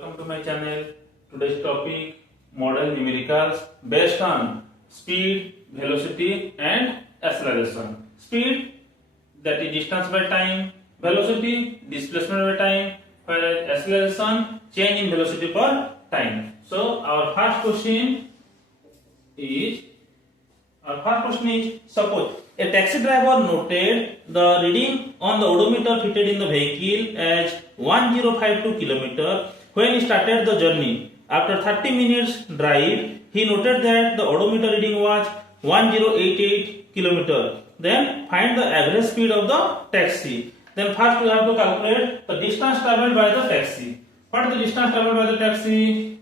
Welcome to my channel. Today's topic model numericals based on speed, velocity and acceleration. Speed, that is distance by time, velocity displacement by time, whereas acceleration change in velocity per time. So our first question is suppose a taxi driver noted the reading on the odometer fitted in the vehicle as 1052 km when he started the journey. After 30 minutes drive, he noted that the odometer reading was 1088 km. Then find the average speed of the taxi. Then first we have to calculate the distance traveled by the taxi. What is the distance traveled by the taxi?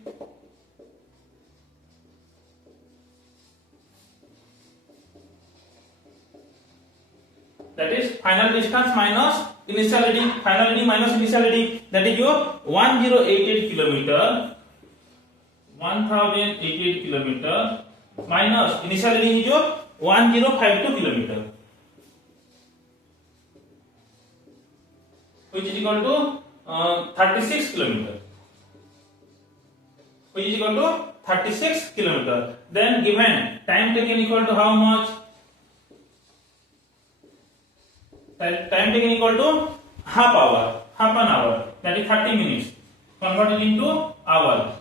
That is final distance minus initial reading. Final reading minus initial reading. That is your 1088 kilometer. 1088 kilometer minus initial reading is your 1052 kilometer, which is equal to 36 kilometer. Which is equal to 36 kilometer. Then given time taken equal to how much? Time taken equal to half an hour, that is 30 minutes. Converted into hour.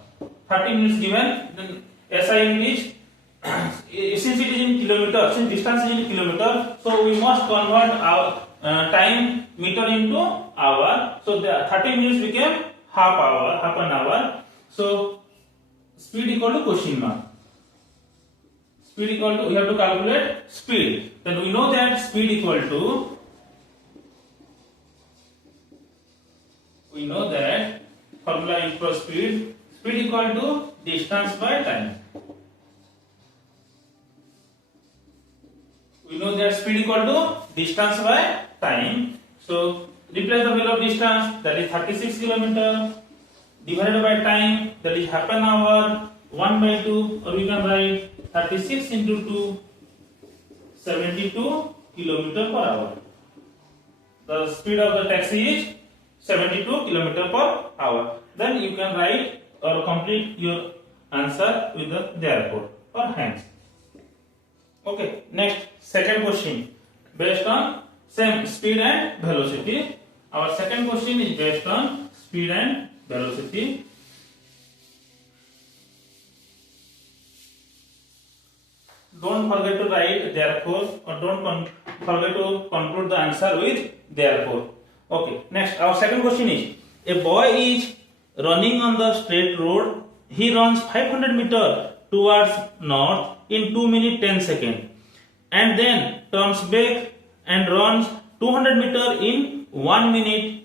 30 minutes given, then SI unit is since it is in kilometer, since distance is in kilometer, so we must convert our time meter into hour. So the 30 minutes became half an hour. So speed equal to question mark. Speed equal to, we have to calculate speed. Then we know that speed equal to, we know that formula is for speed equal to distance by time. We know that speed equal to distance by time. So replace the value of distance, that is 36 km, divided by time, that is half an hour, 1 by 2, or we can write 36 into 2, 72 km per hour. The speed of the taxi is 72 km per hour. Then you can write or complete your answer with the therefore or hence. Okay, next second question based on same speed and velocity. Our second question is based on speed and velocity. Don't forget to write therefore, or don't forget to conclude the answer with therefore. Okay, next our second question is, a boy is running on the straight road. He runs 500 meter towards north in 2 minutes 10 seconds and then turns back and runs 200 meter in 1 minute.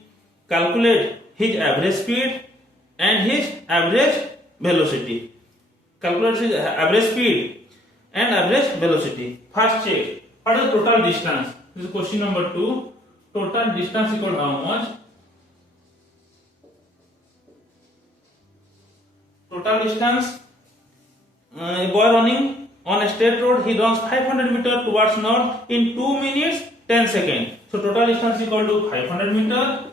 Calculate his average speed and his average velocity. Calculate his average speed and average velocity. First check, what is the total distance? This is question number 2. Total distance equal to how much? Total distance, a boy running on a straight road, he runs 500 meter towards north in 2 minutes 10 seconds. So total distance equal to 500 meter.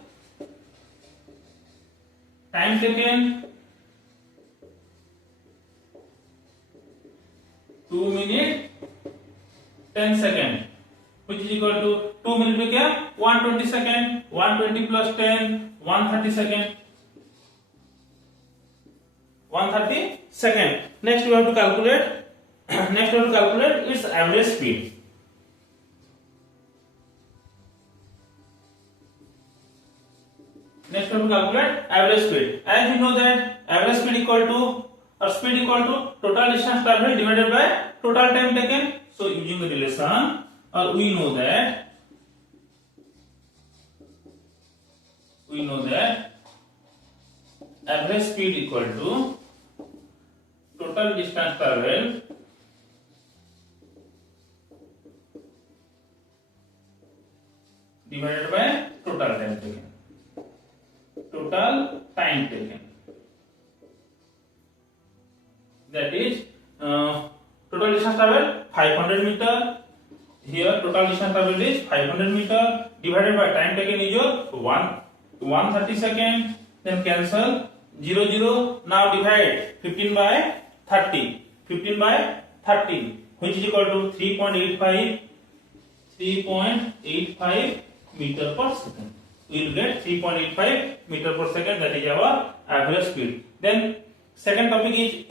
Time taken 2 minutes 10 seconds, which is equal to 2 minutes became 120 seconds, 120 plus 10, 130 seconds. 130 second. Next we have to calculate its average speed. Next we have to calculate average speed. As you know that average speed equal to total distance traveled divided by total time taken. So using the relation, we know that average speed equal to total distance traveled divided by total time taken. Total time taken. That is total distance traveled 500 meter. Here total distance traveled is 500 meter divided by time taken is your 130 seconds. Then cancel 0 0. Now divide 15 by 30. 15 by 13, which is equal to 3.85 meter per second. We will get 3.85 meter per second. That is our average speed. Then second topic is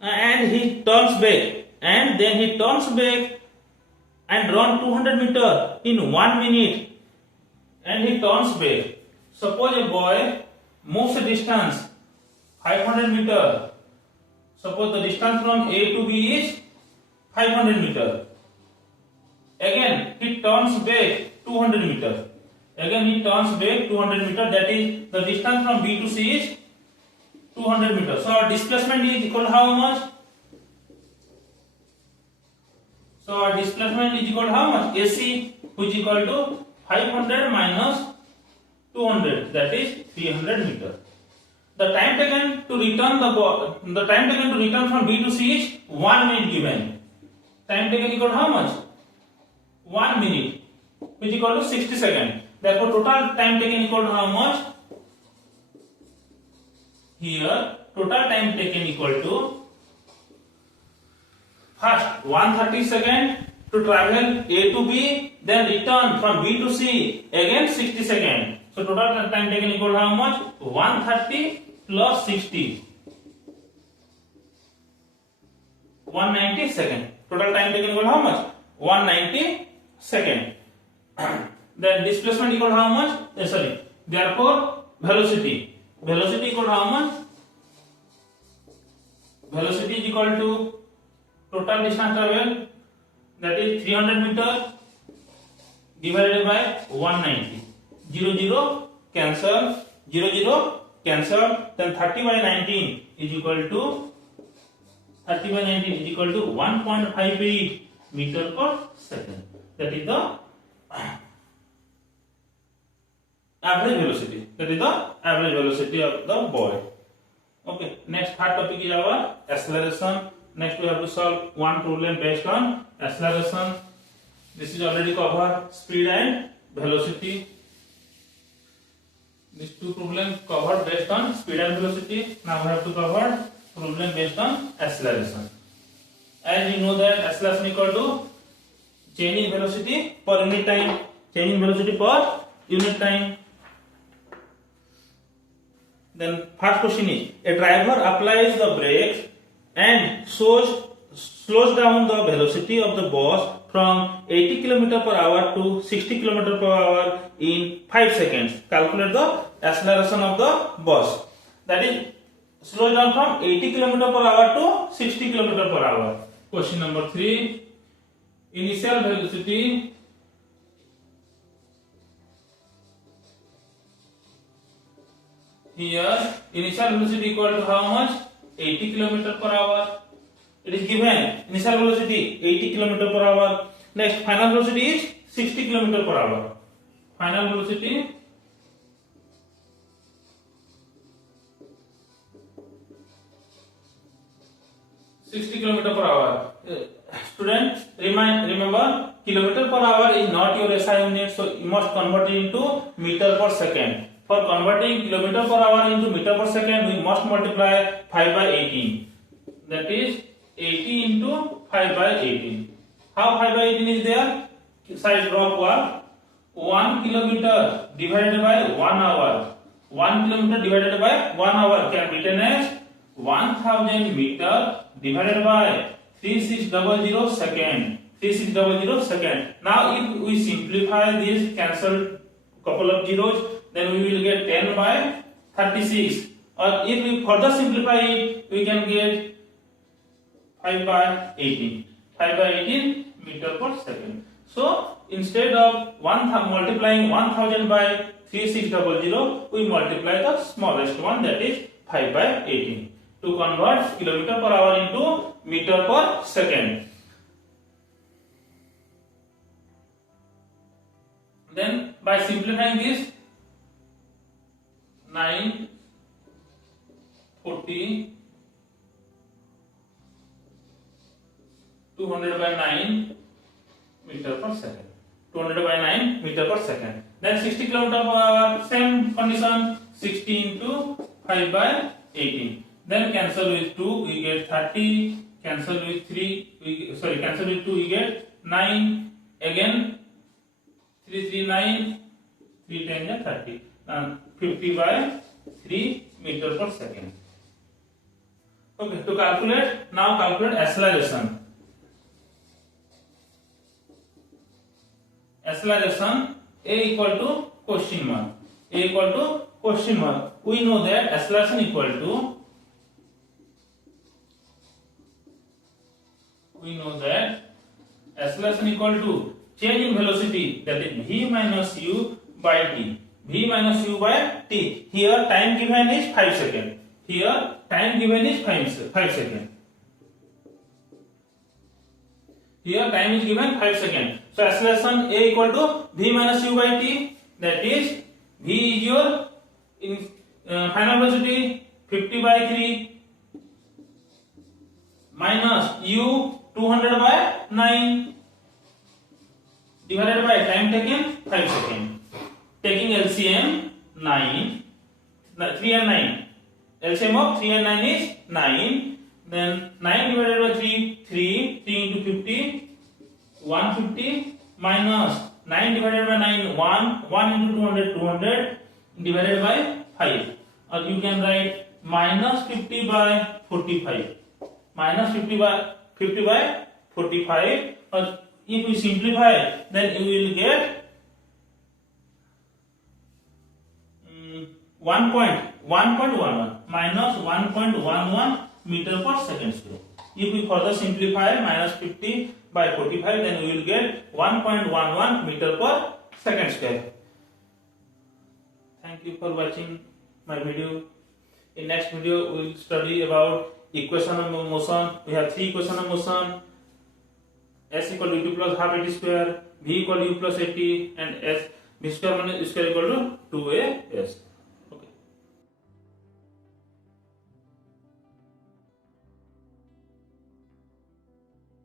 and he turns back, and then he turns back and run 200 meter in 1 minute, and he turns back. Suppose a boy moves a distance 500 meter. Suppose the distance from A to B is 500 meter. Again he turns back 200 meter. Again he turns back 200 meter. That is the distance from B to C is 200 meter. So our displacement is equal to how much? So our displacement is equal to how much? AC, which is equal to 500 minus 200. That is 300 meter. The time taken to return from B to C is 1 minute given. Time taken equal to how much? 1 minute, which is equal to 60 seconds. Therefore, total time taken equal to how much? Here, total time taken equal to first 130 seconds to travel A to B, then return from B to C, again 60 seconds. So total time taken equal to how much? 130 plus 60, 190 seconds. Total time taken equal to how much? 190 seconds. Then displacement equal to how much? Therefore, velocity equal to how much? Velocity is equal to total distance travel, that is 300 meter divided by 190. 0 0 cancel, 0 0 cancel. Then 30 by 19 is equal to 1.58 meter per second. That is the average velocity. That is the average velocity of the boy. Okay. Next third topic is our acceleration. Next we have to solve one problem based on acceleration. This is already covered speed and velocity. These two problems covered based on speed and velocity. Now we have to cover problem based on acceleration. As you know that acceleration equal to change in velocity per unit time. Change in velocity per unit time. Then first question is, a driver applies the brakes and slows down the velocity of the bus from 80 km per hour to 60 km per hour in 5 seconds. Calculate the acceleration of the bus. That is, slow down from 80 km per hour to 60 km per hour. Question number 3. Initial velocity here, initial velocity equal to how much? 80 km per hour. It is given initial velocity 80 km per hour. Next, final velocity is 60 km per hour. Final velocity km per hour. Students, remember kilometer per hour is not your SI unit, so you must convert it into meter per second. For converting kilometer per hour into meter per second, we must multiply 5 by 18. That is 80 into 5 by 18. How 5 by 18 is there? Side drop work. 1 kilometer divided by 1 hour. 1 kilometer divided by 1 hour can be written as 1000 meter divided by 3600 second. 3600 second. Now if we simplify this, cancel couple of zeros, then we will get 10 by 36. Or if we further simplify it, we can get 5 by 18. 5 by 18 meter per second. So instead of multiplying 1000 by 3600, we multiply the smallest one, that is 5 by 18. To convert kilometer per hour into meter per second. Then by simplifying this, 940 200 by 9 meter per second. 200 by 9 meter per second. Then 60 km per hour, same condition. 60 into 5 by 18. Then cancel with 2, we get 30. Cancel with 3, cancel with 2, we get 9. Again 3 3 9, 3 10 30, and 50 by 3 meter per second. Okay, to calculate, now calculate acceleration. Acceleration A equal to question mark. A equal to question mark. We know that acceleration equal to, change in velocity, that is v minus u by t. V minus u by t. Here time given is 5 seconds. Here time given is 5 seconds. Here time is given 5 seconds. So acceleration A equal to v minus u by t. That is v is your final velocity 50 by 3 minus u 200 by 9 divided by time taken 5 seconds. Taking LCM 9, 3 and 9. LCM of 3 and 9 is 9. Then 9 divided by 3, 3 into 50, 150 minus 9 divided by 9, 1 into 200, 200 divided by 5. Or you can write minus 50 by 45. Minus 50 by 45. Or if we simplify, then you will get 1.11 minus 1.11 meter per second square. If we further simplify minus 50 by 45, then we will get 1.11 meter per second square. Thank you for watching my video. In next video, we will study about equation of motion. We have 3 equations of motion: s equal to u plus half at square, v equal to u plus 80, and s v square minus u square equal to 2as.